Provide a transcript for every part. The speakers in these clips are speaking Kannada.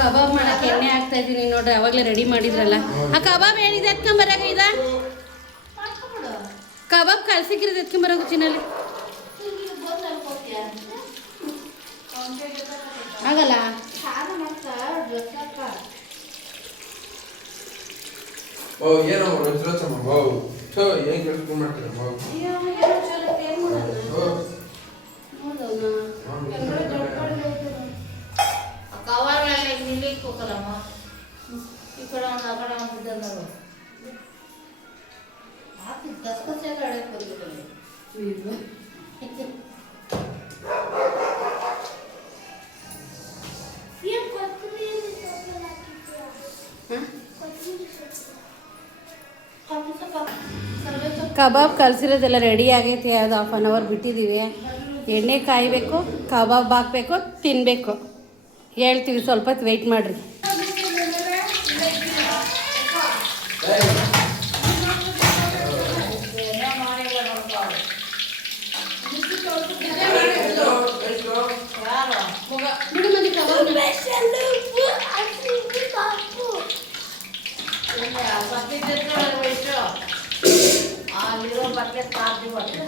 ಕಬಾಬ್ ಮಾಡಕ್ಕೆ ಎಣ್ಣೆ ಹಾಕ್ತಾ ಇದ್ದೀನಿ ನೋಡ್ರಿ. ಅವಾಗಲೇ ರೆಡಿ ಮಾಡಿದ್ರಲ್ಲ ಆ ಕಬಾಬ್ ಏನಿದೆ ಎತ್ಕೊಂಬರಾಗ ಇದ ಕಬಾಬ್ ಕಳ್ಸಿಕ್ಕಿರೋದು ಎತ್ಕೊಂಬರಾಗ ಚಿನ್ನಲ್ಲಿ ಆಗಲ್ಲ. ಏನೋ ಏನು ಮಾಡ್ತಾರೆ ಕವರ್ಗಳಲ್ಲಿ ನಿಲ್ಲಿಕ್ಕೆ ಹೋಗಲ್ಲಮ್ಮ. ಈ ಕಡೆ ಒಂದು ಆ ಕಡೆ ಒಂದು ಇದ್ದಲ್ಲ ಹಾಕಿ ಗಸಗಸೆ ಕಡೆ ಬಂದಿರಲಿ. ಕಬಾಬ್ ಕಲಸಿರೋದೆಲ್ಲ ರೆಡಿ ಆಗೈತೆ. ಅದು 1/2 hour ಬಿಟ್ಟಿದ್ದೀವಿ. ಎಣ್ಣೆ ಕಾಯಬೇಕು, ಕಬಾಬ್ ಹಾಕಬೇಕು, ತಿನ್ನಬೇಕು. ಹೇಳ್ತೀವಿ, ಸ್ವಲ್ಪ ಹೊತ್ತು ವೆಯ್ಟ್ ಮಾಡಿರಿ. ಅಲ್ಲಿರೋ ಬಟ್ಟೆ ಕಾದಿ ಬಟ್ಟೆ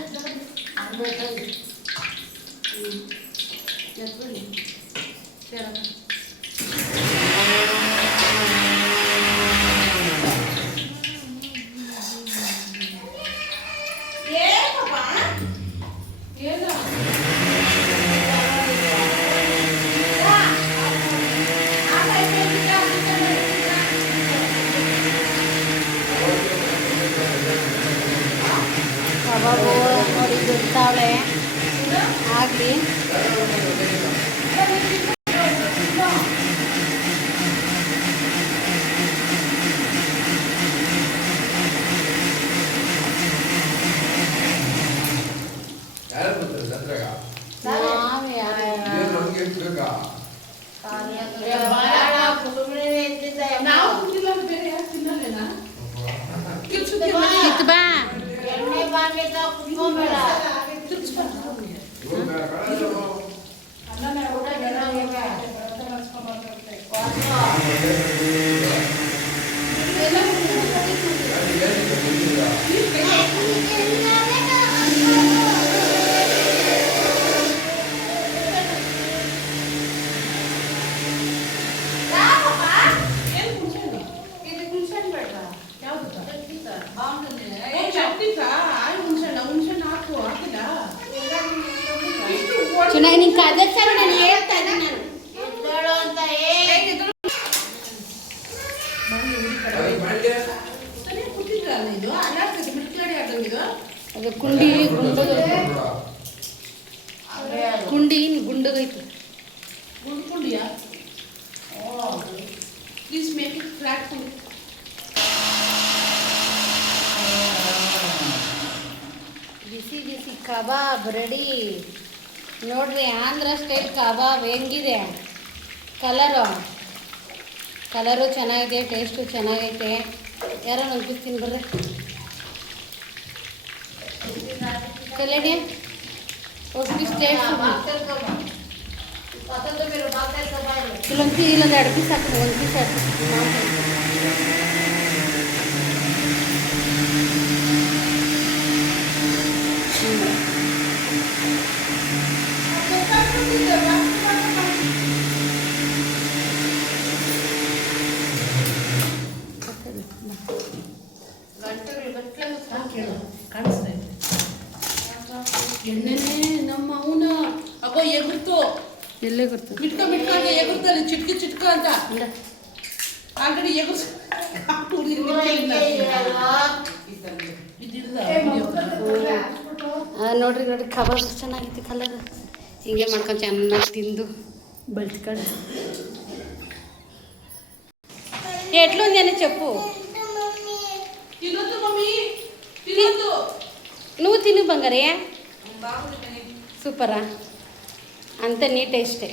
ಕಬಾಬು ನೋಡಿ ಬಿಡ್ತಾವಳೆ ಆಗಲಿ. ಚೆನ್ನಾಗಿ ನಿಂಗೆ ಅದಕ್ಕೆ ನಾನು ಹೇಳ್ತಾ ಇದ್ದೀನಿ. ಅದು ಕುಂಡಿ ಗುಂಡಗೈತು. ಕುಂಡಿಯಾ? ಪ್ಲೀಸ್ ಮೇಕ್ ಇಟ್ ಫ್ಲಾಟ್ ಕುಂಡಿ. ಬಿಸಿ ಬಿಸಿ ಕಬಾಬ್ ರೆಡಿ ನೋಡ್ರಿ. ಆಂಧ್ರ ಸ್ಟೈಲ್ ಕಬಾಬ್ ಹೆಂಗಿದೆ. ಕಲರು ಚೆನ್ನಾಗಿದೆ, ಟೇಸ್ಟು ಚೆನ್ನಾಗೈತೆ. ಯಾರೋ ನಂಬಿಸ್ತೀನಿ ಬರ್ರಿ. ಕಲ್ಯಾಣಿ ಹೋಗಿ ಟೇಸ್ಟ್ ಇಲ್ಲೊಂದು 2 ಪೀಸ್ ಹಾಕಿ 1 ಪೀಸ್ ಹಾಕಿ. ಎಣ್ಣೆನೇ ನಮ್ಮ ಅವನ ಅಗೋ ಎಗುರ್ತು. ಎಲ್ಲೇ ಗೊತ್ತು ಮಿಟ್ಕ ಅಂತ ಎಗುರ್ತಲ್ಲಿ ಚಿಟ್ಕ ಅಂತ ಆಲ್ರೆಡಿ ಎಗುರ್ಸ್ ನೋಡ್ರಿ ಕಬಾಬ್ ಚೆನ್ನಾಗೈತಿ. ಕಲರ್ ಹಿಂಗೆ ಮಾಡ್ಕೊಂಡು ಚೆನ್ನಾಗಿ ತಿಂದು ಬಳ್ಸ್ಕೊಂಡು ఎట్లుందని చెప్పు. నువ్వు తిను బంగారే. సూపరా, అంత నీ టేస్టే.